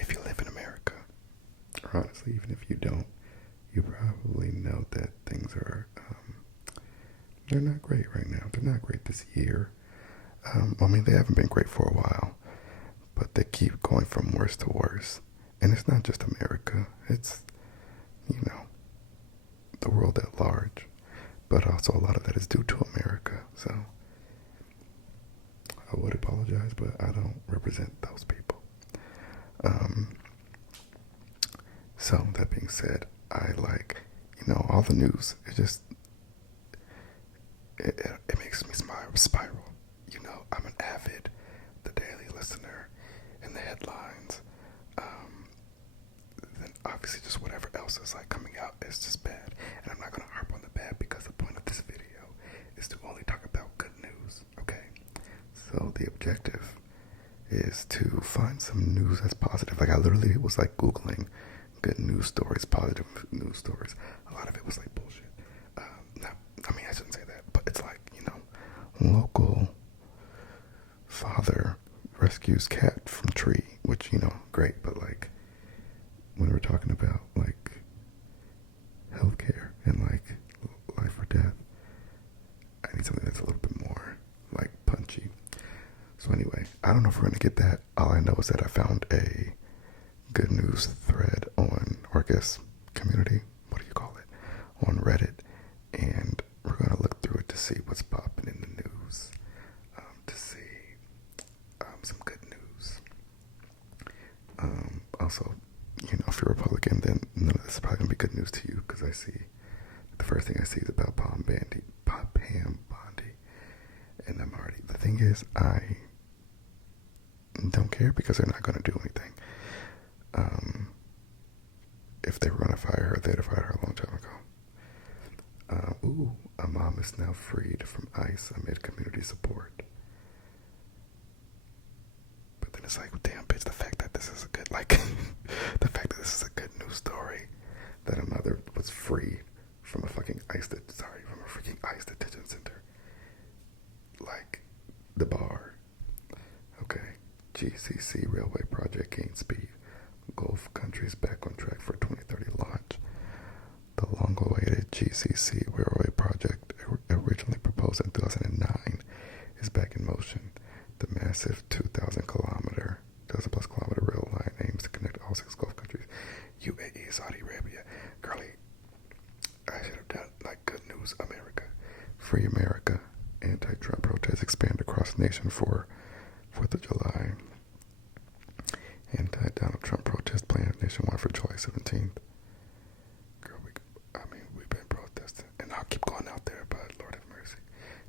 if you live in America, or honestly, even if you don't, you probably know that things are, they're not great right now. They're not great this year. I mean, they haven't been great for a while, but they keep going from worse to worse. And it's not just America. It's, you know, the world at large. But also a lot of that is due to America. So I would apologize, but I don't represent those people. So that being said, I like, all the news. It makes me spiral. I'm an avid, the daily listener, and the headlines. Then obviously just whatever else is like coming out is just bad. And I'm not gonna harp on the bad because the point of this video is to only talk about good news. Okay. So the objective is to find some news that's positive. Like I literally was like Googling good news stories, positive news stories. A lot of it was like bullshit. I shouldn't say that, but it's like, local father rescues cat from tree, which, great, but like when we're talking about like healthcare and like life or death, I need something that's a little bit more like punchy. So anyway, I don't know if we're gonna get that. All I know is that I found a good news thread on, or I guess community, what do you call it, on Reddit, and we're gonna look through it to see what's popping in the news, to see some good news. Also, if you're Republican, then none of this is probably gonna be good news to you, because I see the first thing I see is about Pam Bondi, and I'm already. The thing is, I don't care because they're not gonna do anything. If they were gonna fire her, they'd have fired her a long time ago. A mom is now freed from ICE amid community support. But then it's like, damn, bitch, the fact that this is a good, the fact that this is a good news story, that a mother was freed from a freaking ICE detention center. Like, the bar. Okay. GCC railway project gains speed. Gulf countries back on track for 2030 launch. The long-awaited GCC railway project, originally proposed in 2009, is back in motion. The massive 2,000 plus kilometer rail line aims to connect all 6 Gulf countries, UAE, Saudi Arabia. Girlie, I should have done like good news, America. Free America. Anti-Trump protests expand across the nation for 4th of July. Anti-Donald Trump protest planned nationwide for July 17th. We've been protesting, and I'll keep going out there, but Lord have mercy.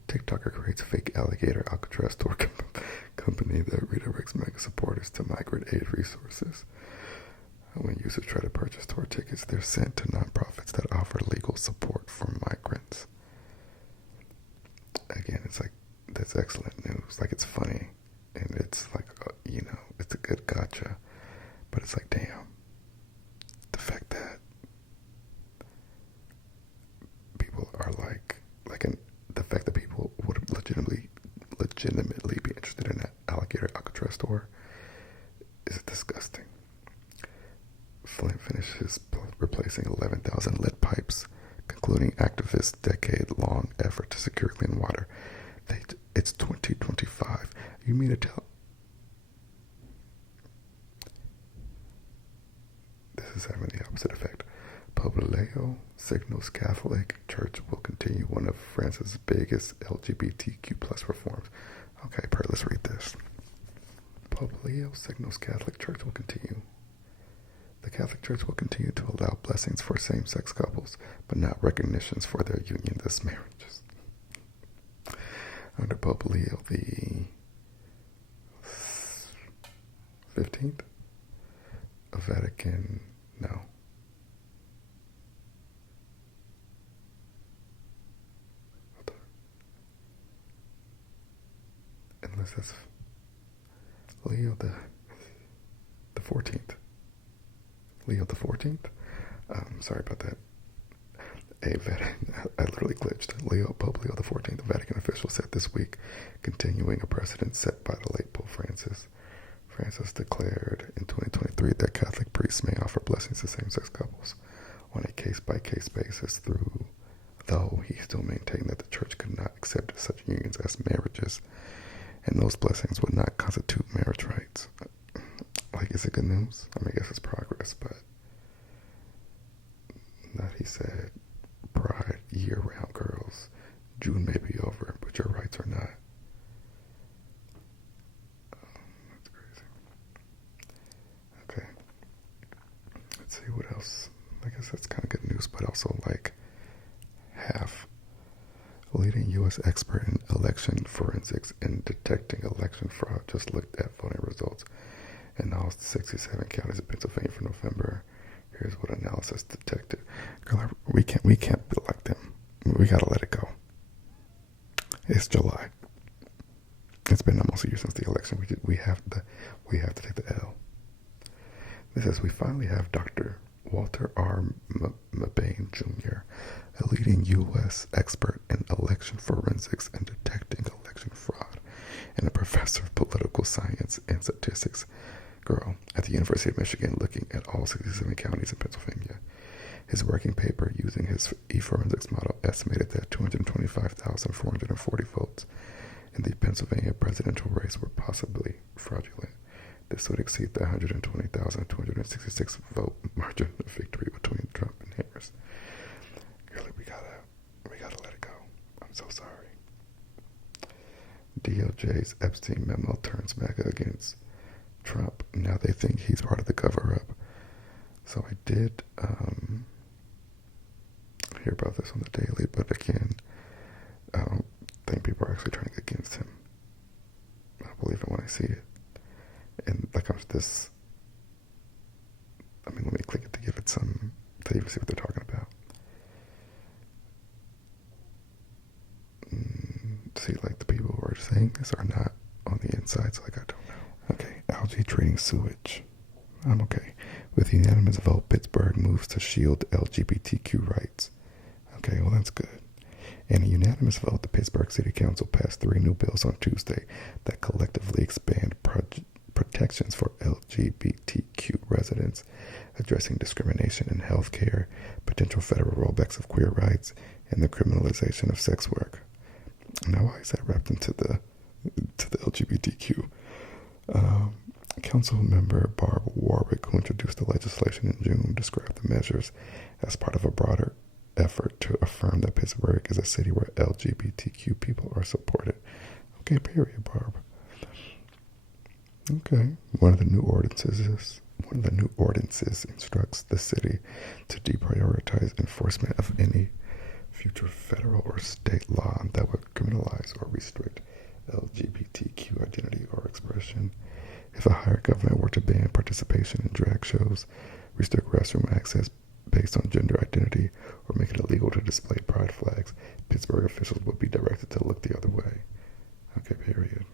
TikToker creates fake alligator Alcatraz store company that redirects mega supporters to migrant aid resources. When users try to purchase tour tickets, they're sent to nonprofits that offer legal support for migrants. Again, it's like, that's excellent news. Like, it's funny, and it's like, it's a good gotcha. But it's like, damn, the fact that people are the fact that people would legitimately be interested in that alligator Alcatraz store is disgusting. Flint finishes replacing 11,000 lead pipes, concluding activists' decade-long effort to secure clean water. It's 2025. You mean to tell? This is having the opposite effect. Pope Leo signals Catholic Church will continue one of France's biggest LGBTQ plus reforms. Okay, let's read this. Pope Leo signals Catholic Church will continue. The Catholic Church will continue to allow blessings for same-sex couples, but not recognitions for their unions as marriages. Under Pope Leo the 15th, unless that's Leo the 14th. Leo the 14th? Sorry about that. I literally glitched. Pope Leo the 14th, a Vatican official said this week, continuing a precedent set by the late Pope Francis. Francis declared in 2023 that Catholic priests may offer blessings to same-sex couples on a case-by-case basis, though he still maintained that the church could not accept such unions as marriages, and those blessings would not constitute marriage rights. Like, is it good news? I mean, I guess it's progress, but that he said, Pride year-round, girls. June may be over, but your rights are not. That's crazy. Okay. Let's see what else. I guess that's kind of good news, but also like half. Leading U.S. expert in election forensics and detecting election fraud just looked at voting results in all 67 counties of Pennsylvania for November. Here's what analysis detected. Girl, we can't be like them. We gotta let it go. It's July. It's been almost a year since the election. We have to take the L. This says we finally have Dr. Walter R. Mabane Jr., a leading U.S. expert in election forensics and detecting election fraud, and a professor of political science and statistics, girl, at the University of Michigan, looking at all 67 counties in Pennsylvania. His working paper, using his e-forensics model, estimated that 225,440 votes in the Pennsylvania presidential race were possibly fraudulent. This would exceed the 120,266 vote margin of victory between Trump and Harris. Really, we gotta let it go. I'm so sorry. DOJ's Epstein memo turns MAGA against Trump. Now they think he's part of the cover-up. So I did hear about this on the Daily, but again, I don't think people are actually turning against him. I believe it when I see it. And like let me click it to give it some, to even see what they're talking about. See, like the people who are saying this are not on the inside, so like I don't know. Okay, algae treating sewage. I'm okay. With unanimous vote, Pittsburgh moves to shield LGBTQ rights. Okay, well that's good. In a unanimous vote, the Pittsburgh City Council passed 3 new bills on Tuesday that collectively expand protections for LGBTQ residents, addressing discrimination in health care, potential federal rollbacks of queer rights, and the criminalization of sex work. Now, why is that wrapped into the LGBTQ? Council member Barb Warwick, who introduced the legislation in June, described the measures as part of a broader effort to affirm that Pittsburgh is a city where LGBTQ people are supported. Okay, period, Barb. Okay. One of the new ordinances instructs the city to deprioritize enforcement of any future federal or state law that would criminalize or restrict LGBTQ identity or expression. If a higher government were to ban participation in drag shows, restrict restroom access based on gender identity, or make it illegal to display pride flags, Pittsburgh officials would be directed to look the other way. Okay, period.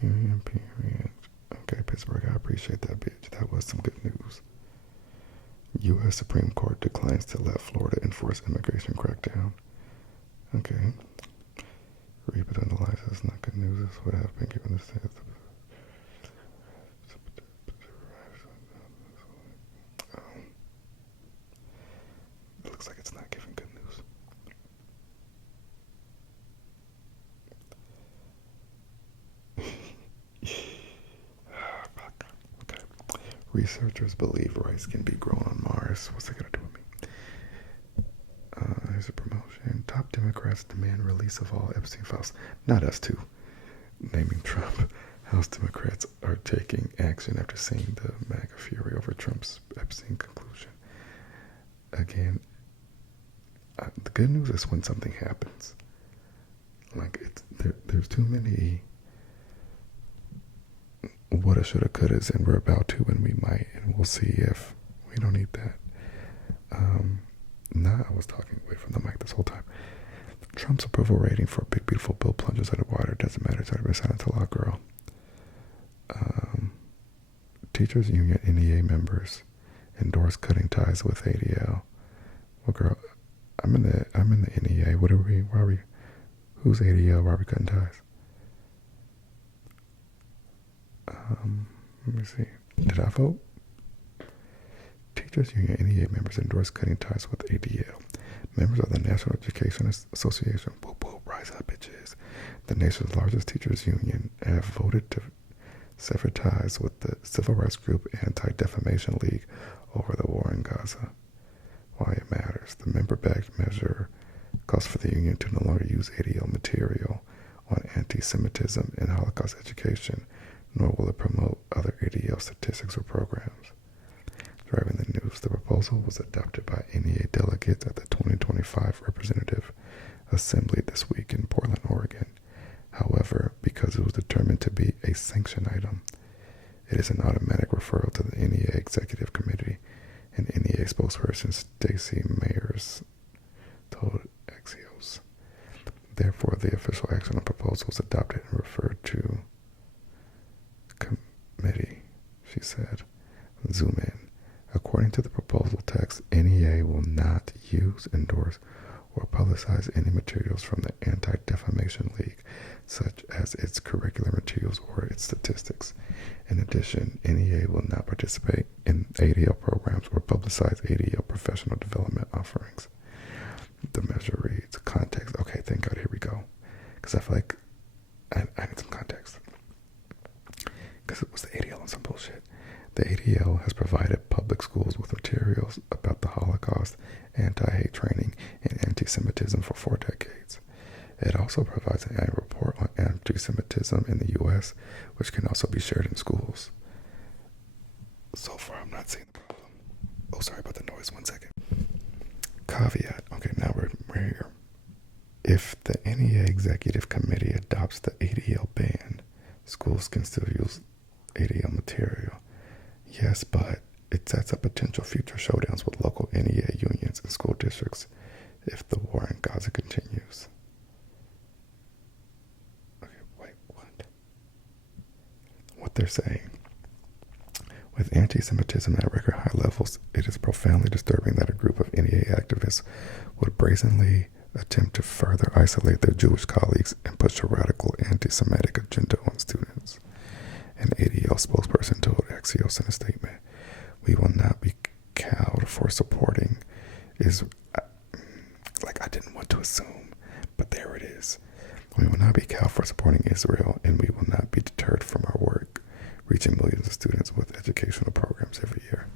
Period. Okay, Pittsburgh, I appreciate that, bitch. That was some good news. U.S. Supreme Court declines to let Florida enforce immigration crackdown. Okay. Reap it underlies that's not good news. That's what I've been given this. It looks like it's not giving good news. Fuck. Okay. Researchers believe rice can be grown on Mars. What's that got to do with me? Here's a promotion. Top Democrats demand release of all Epstein files. Not us too. Naming Trump. House Democrats are taking action after seeing the MAGA fury over Trump's Epstein conclusion. Again, the good news is when something happens. Like, there's too many woulda, shoulda, couldas, and we're about to, and we might, and we'll see if we don't need that. I was talking away from the mic this whole time. Trump's approval rating for a big, beautiful bill plunges underwater. Doesn't matter. It's already been signed into law, girl. Teachers Union NEA members endorse cutting ties with ADL. Well, girl, I'm in the NEA. Why are we? Who's ADL? Why are we cutting ties? Let me see. Did I vote? Teachers Union NEA members endorse cutting ties with ADL. Members of the National Education Association, whoop whoop, rise up, bitches. The nation's largest teachers union have voted to sever ties with the civil rights group Anti-Defamation League over the war in Gaza. Why it matters. The member-backed measure calls for the union to no longer use ADL material on anti-Semitism in Holocaust education, nor will it promote other ADL statistics or programs. Driving the news, the proposal was adopted by NEA delegates at the 2025 Representative Assembly this week in Portland, Oregon. However, because it was determined to be a sanction item, it is an automatic referral to the NEA Executive Committee, and NEA spokesperson Stacey Mayers told Axios. Therefore, the official action on proposal was adopted and referred to committee, she said. Zoom in. According to the proposal text, NEA will not use, endorse, or publicize any materials from the Anti-Defamation League, such as its curricular materials or its statistics. In addition, NEA will not participate in ADL programs or publicize ADL professional development offerings. The measure reads, context. Okay, thank God, here we go. Because I feel like I need some context. Because it was the ADL and some bullshit. The ADL has provided public schools with materials about the Holocaust, anti-hate training, and anti-Semitism for 4 decades. It also provides an annual report on anti-Semitism in the U.S., which can also be shared in schools. So far, I'm not seeing the problem. Oh, sorry about the noise. 1 second. Caveat. Okay, now we're here. If the NEA Executive Committee adopts the ADL ban, schools can still use ADL material. Yes, but it sets up potential future showdowns with local NEA unions and school districts if the war in Gaza continues. Okay, wait, what? What they're saying. With anti-Semitism at record high levels, it is profoundly disturbing that a group of NEA activists would brazenly attempt to further isolate their Jewish colleagues and push a radical anti-Semitic agenda on students. An ADL spokesperson told Axios in a statement, "We will not be cowed for supporting is I didn't want to assume, but there it is. We will not be cowed for supporting Israel, and we will not be deterred from our work, reaching millions of students with educational programs every year."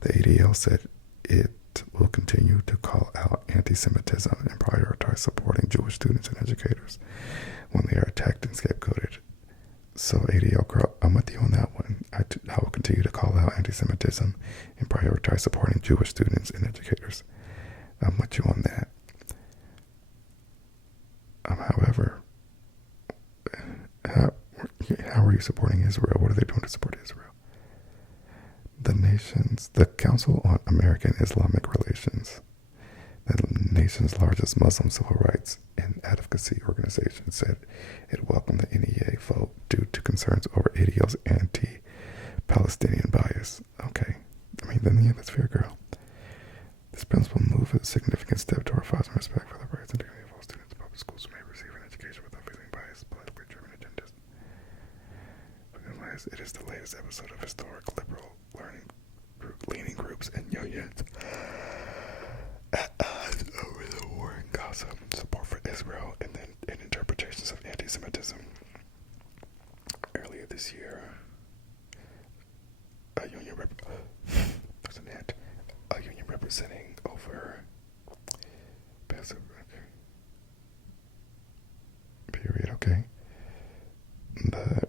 The ADL said it will continue to call out anti-Semitism and prioritize supporting Jewish students and educators when they are attacked and scapegoated. So ADL girl, I'm with you on that one. I will continue to call out anti-Semitism and prioritize supporting Jewish students and educators. I'm with you on that. However, how are you supporting Israel? What are they doing to support Israel? The Council on American Islamic Relations, the nation's largest Muslim civil rights and advocacy organization, said it welcomed the NEA vote due to concerns over ADL's anti-Palestinian bias. Okay, I mean, then yeah, that's fair, girl. This principal move is a significant step toward fostering respect for the rights and dignity of all students in public schools who may receive an education without feeling biased, politically driven agendas. It is the latest episode of historic liberal leaning groups and unions at odds over the war in Gaza, support for Israel, and interpretations of anti-Semitism. Earlier this year, a union representing over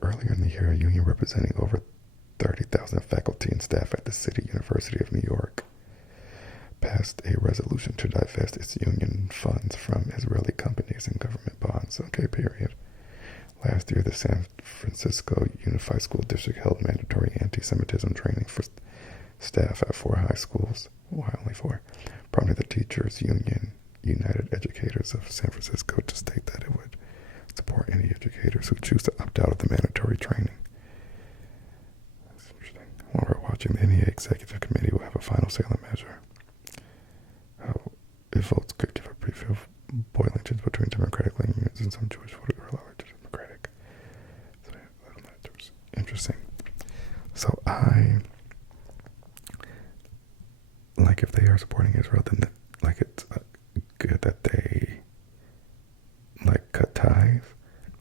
earlier in the year, a union representing over 30,000 faculty and staff at the City University of New York passed a resolution to divest its union funds from Israeli companies and government bonds. Okay, period. Last year, the San Francisco Unified School District held mandatory anti-Semitism training for staff at 4 high schools. Why only 4? Prompting the teachers union, United Educators of San Francisco, to state that it would support any educators who choose to opt out of the mandatory training. That's interesting. While we're watching, the NEA Executive Committee will have a final say on the measure. If votes could give a preview of boiling tensions between Democratic leaning unions and some Jewish voters who are allowed to Democratic. So yeah, that was interesting. So I like if they are supporting Israel, then like it's good that they like cut ties.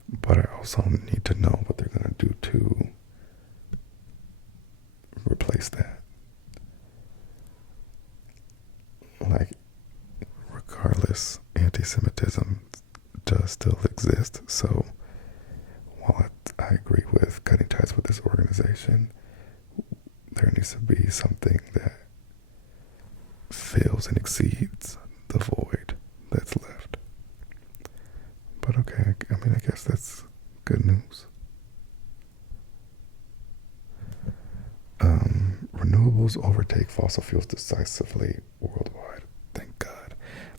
But I also need to know what they're gonna do to replace that. Like, regardless, anti-Semitism does still exist. So while I agree with cutting ties with this organization, there needs to be something that fills and exceeds the void that's left. But okay, I mean, I guess that's good news. Renewables overtake fossil fuels decisively worldwide. Thank God.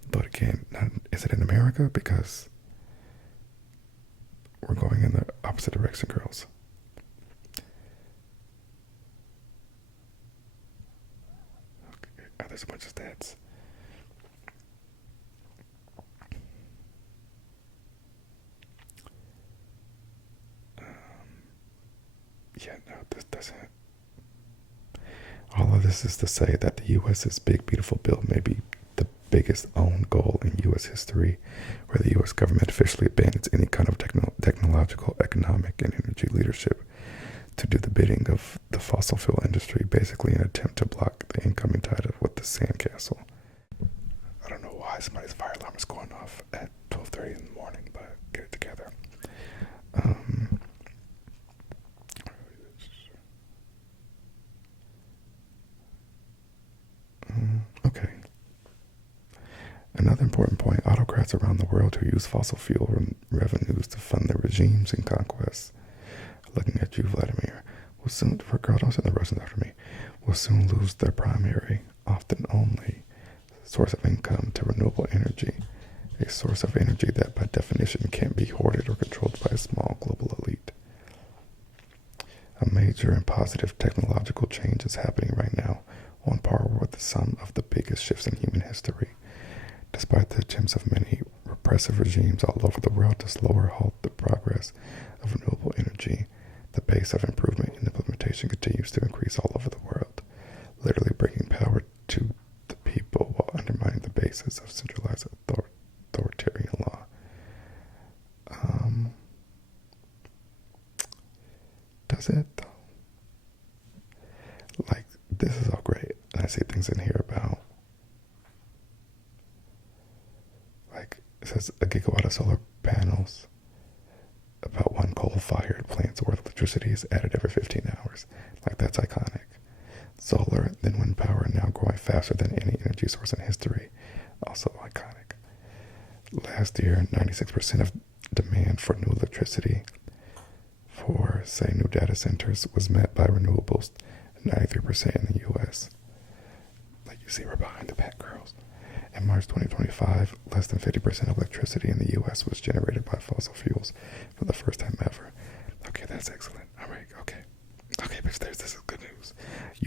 But again, is it in America? Because we're going in the opposite direction, girls. Okay, there's a bunch of stats. Yeah, no, this doesn't. All of this is to say that the U.S.'s Big Beautiful Bill may be the biggest own goal in U.S. history, where the U.S. government officially abandons any kind of technological, economic, and energy leadership to do the bidding of the fossil fuel industry, basically in an attempt to block the incoming tide with the sandcastle. I don't know why somebody's fire alarm is going off at 12:30 in the morning, but get it together. Okay. Another important point, autocrats around the world who use fossil fuel revenues to fund their regimes and conquests, looking at you, Vladimir, will soon, for girl, don't send the Russians after me, will soon lose their primary, often only, source of income to renewable energy, a source of energy that by definition can't be hoarded or controlled by a small global elite. A major and positive technological change is happening right now, on par with some of the biggest shifts in human history. Despite the attempts of many repressive regimes all over the world to slow or halt the progress of renewable energy, the pace of improvement and implementation continues to increase all over the world, literally bringing power to the people while undermining the basis of centralized authoritarian law. Does it, though? Like, this is all great. And I see things in here about, like, it says a gigawatt of solar panels, about one coal-fired plant's worth of electricity is added every 15 hours. Like, that's iconic. Solar, then wind power, now growing faster than any energy source in history. Also iconic. Last year, 96% of demand for new electricity for, say, new data centers was met by renewables, 93% in the U.S. Like, you see, we're behind the pack, girls. In March 2025, less than 50% of electricity in the U.S. was generated by fossil fuels for the first time ever. Okay, that's excellent. All right, okay. Okay, bitch, this is good news.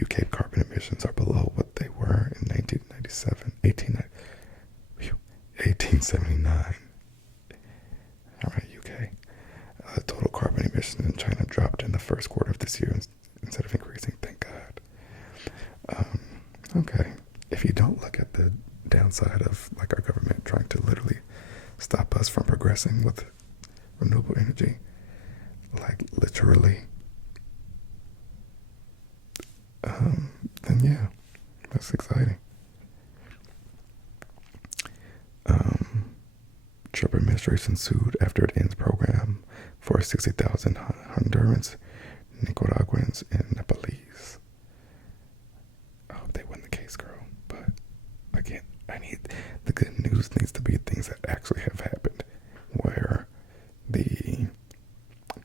UK carbon emissions are below what they were in 1879. All right, UK. Total carbon emissions in China dropped in the first quarter of this year instead of increasing, thank God. Okay, if you don't look at the downside of like our government trying to literally stop us from progressing with renewable energy, like literally, then yeah, that's exciting. Trump administration sued after it ends program for 60,000 Hondurans, Nicaraguans, and Nepalese. I hope they win the case, girl. But again, the good news needs to be things that actually have happened, where the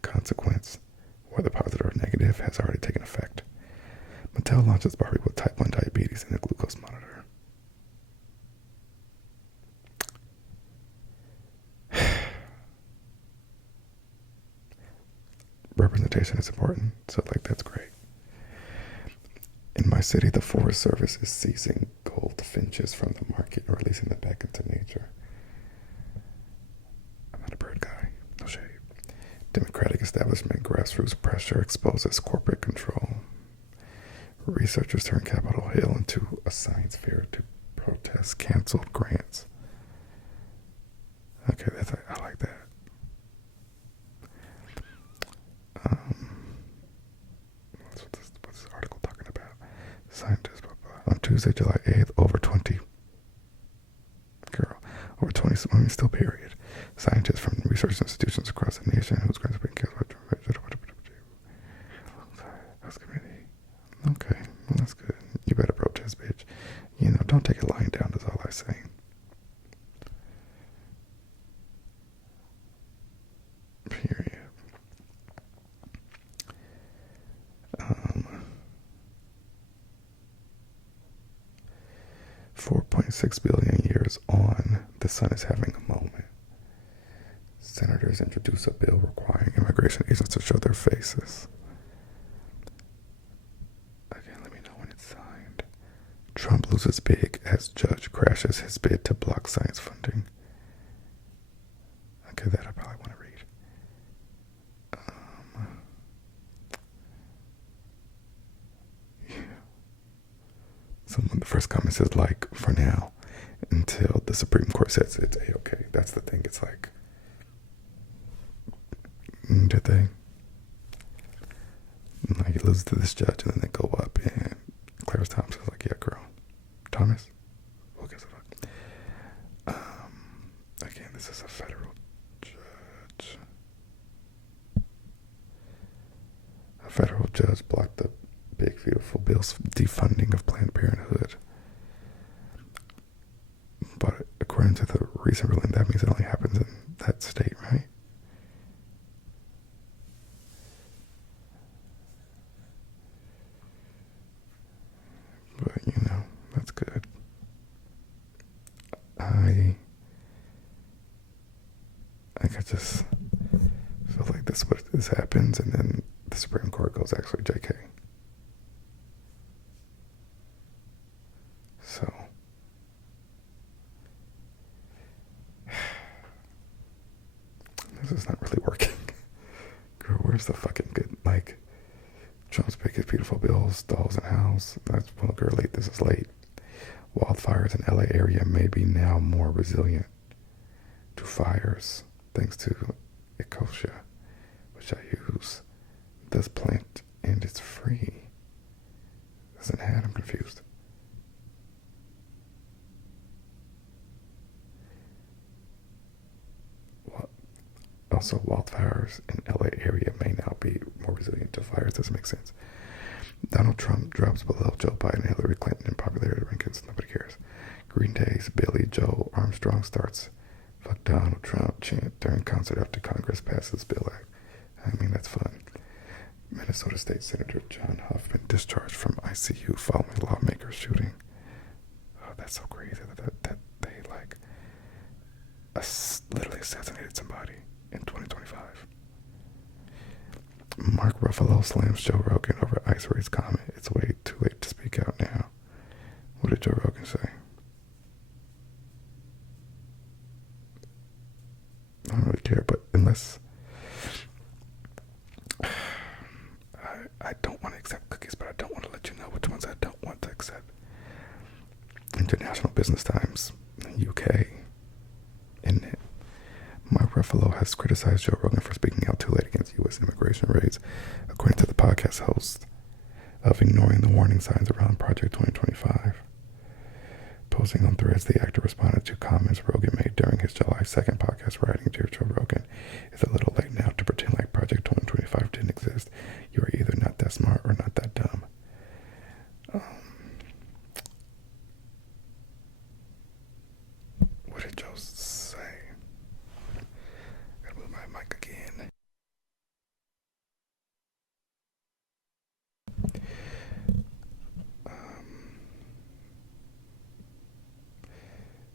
consequence, whether positive or negative, has already taken effect. Mattel launches Barbie with type 1 diabetes and a glucose monitor. Representation is important, so like that's great. In my city, the Forest Service is seizing gold finches from the market and releasing them back into nature. I'm not a bird guy, no shade. Democratic establishment grassroots pressure exposes corporate control. Researchers turned Capitol Hill into a science fair to protest canceled grants. Okay, I like that. What's this article talking about? Scientists, blah, blah. On Tuesday, July 8th, over 20 still period. Scientists from research institutions across the nation whose grants have been canceled. Committee. Okay, well, that's good. You better protest, bitch. Don't take it lying down, that's all I say. Period. 4.6 billion years on, the sun is having a moment. Senators introduce a bill requiring immigration agents to show their faces. Again, let me know when it's signed. Trump loses big as judge crashes his bid to block science funding. Okay, that I probably want to read. Someone, the first comment says, like, for now, until the Supreme Court says it's A-okay. That's the thing. It's like, did they? Like, it loses to this judge, and then they go up, and Clarence Thomas is like, yeah, girl. Thomas? Who gives a fuck? Again, this is a federal judge. A federal judge blocked the big, beautiful bill's defunding of Planned Parenthood. But according to the recent ruling, that means it only happens in that state, right? But, that's good. I just feel like this happens, and then the Supreme Court goes, actually, JK. So, this is not really working. Girl, where's the fucking good, like, Trump's biggest beautiful bills, dolls, and house. That's, well, girl, late. This is late. Wildfires in LA area may be now more resilient to fires thanks to Ecosia, which I use. This plant, and it's free. Doesn't have, I'm confused. Also, wildfires in LA area may now be more resilient to fires. Doesn't make sense. Donald Trump drops below Joe Biden and Hillary Clinton in popularity rankings. Nobody cares. Green Day's Billy Joe Armstrong starts "Fuck Donald Trump" chant during concert after Congress passes Bill Act. I mean, that's fun. Minnesota State Senator John Huffman discharged from ICU following lawmaker shooting. Oh, that's so crazy that they literally assassinated somebody in 2025. Mark Ruffalo slams Joe Rogan over Ice Race comment. It's way too late to speak out now. What did Joe Rogan say? I don't really care, but unless I don't want to accept cookies, but I don't want to let you know which ones I don't want to accept. International Business Times, UK, isn't it? Mark Ruffalo has criticized Joe Rogan for speaking out too late against U.S. immigration raids, according to the podcast host, of ignoring the warning signs around Project 2025. Posting on Threads, the actor responded to comments Rogan made during his July 2nd podcast, writing, "Dear Joe Rogan, it's a little late now to pretend like Project 2025 didn't exist. You are either not that smart or not that dumb." What did Joe say? Gotta move my mic again.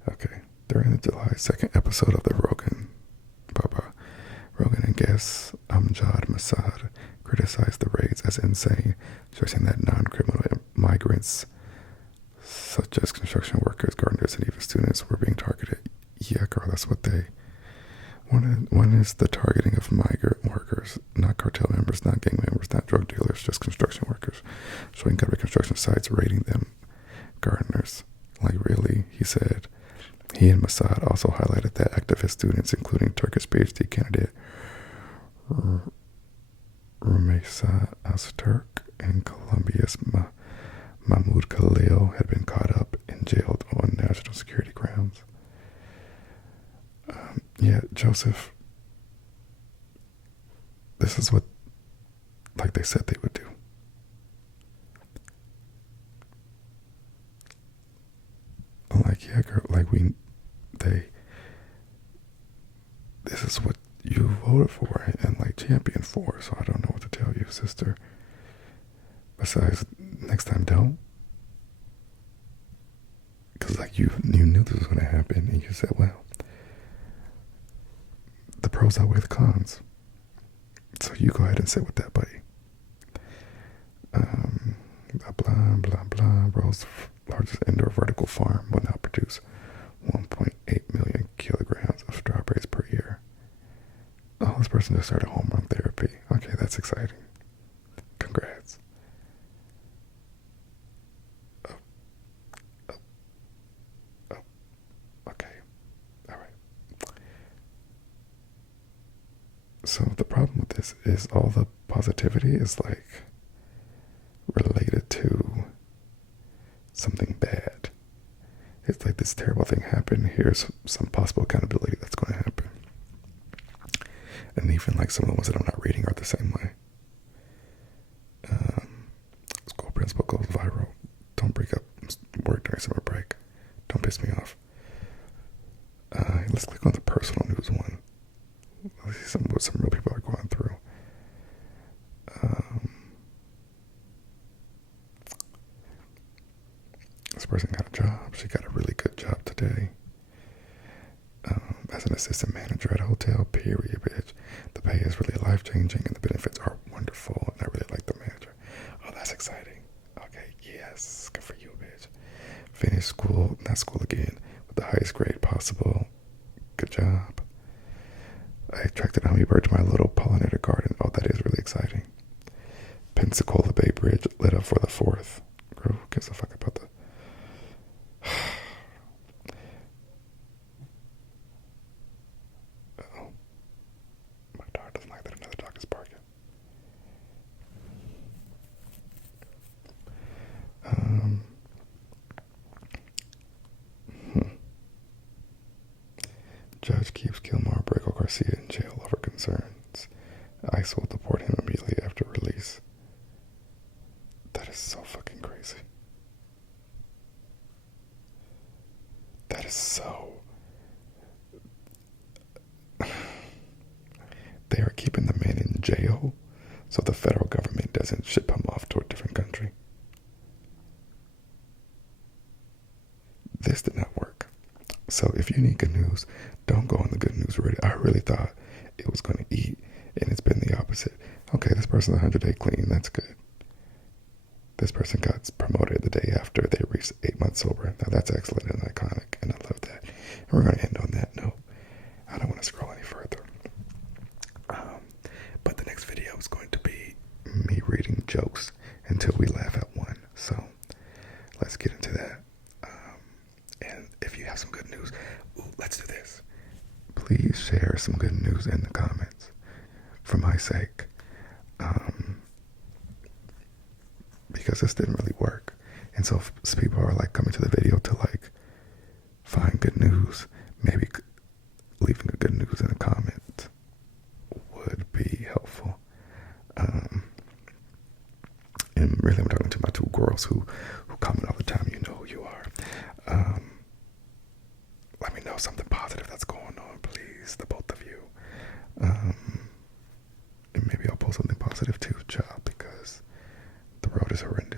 Okay. During the July 2nd episode of the Rogan and guest Amjad Masad criticized the raids as insane, stressing that non-criminal migrants such as construction workers, gardeners, and even students were being targeted. Yeah, girl, that's what they One is the targeting of migrant workers, not cartel members, not gang members, not drug dealers, just construction workers. Showing government construction sites, rating them gardeners. Like, really, he said. He and Mossad also highlighted that activist students, including Turkish PhD candidate Rumeysa Öztürk and Colombia's Mahmoud Khalil, had been caught up and jailed on national security grounds. Yeah, Joseph, this is what, like they said they would do. Like, yeah, girl, this is what you voted for and like championed for, so I don't know what to tell you, sister. Besides, next time don't. Because like you knew this was going to happen, and you said, well, the pros outweigh the cons. So you go ahead and sit with that, buddy. Blah, blah, blah. World's largest indoor vertical farm will now produce 1.8 million kilograms of strawberries per year. Oh, this person just started home run therapy. Okay, that's exciting. Congrats. Okay. All right. So the problem with this is all the positivity is like related to something bad. It's like this terrible thing happened. Here's some possible accountability that's going to happen. And even like some of the ones that I'm not reading are the same way. School principal goes viral. Don't break up work during summer break. Don't piss me off. Let's click on the personal news one. Let's see what some real people are going through. This person got a job. She got a really good job today. As an assistant manager at a hotel, period, bitch. The pay is really life-changing and the benefits are wonderful, and I really like the manager. Oh, that's exciting. Okay, yes, good for you, bitch. Finish school, not school again, with the highest grade possible. Good job. I attracted a hummingbird to my little pollinator garden. Oh, that is really exciting. Pensacola Bay Bridge lit up for the 4th. Girl, who gives a fuck about the... My dog doesn't like that another dog is barking. Judge keeps Gilmore Braco Garcia in jail over concerns. ICE will deport him immediately after release. That is so fucking crazy. That is so... They are keeping the man in jail so the federal government doesn't ship him off to a different country. This did not work. So if you need good news, don't go on the good news Reddit. I really thought it was going to eat, and it's been the opposite. Okay, this person's 100-day clean. That's good. This person got promoted the day after they reached 8 months sober. Now that's excellent and iconic, and I love that. And we're going to end on that note. I don't want to scroll any further. But the next video is going to be me reading jokes until we laugh at one. So let's get into that. And if you have some good news, let's do this. Please share some good news in the comments for my sake. Because this didn't really work. And so if people are like coming to the video to like find good news, maybe leaving a good news in a comment would be helpful. And really I'm talking to my 2 girls who comment all the time. You know who you are. Let me know something positive that's going on, please, the both of you. And maybe I'll post something positive too, child, because the road is horrendous.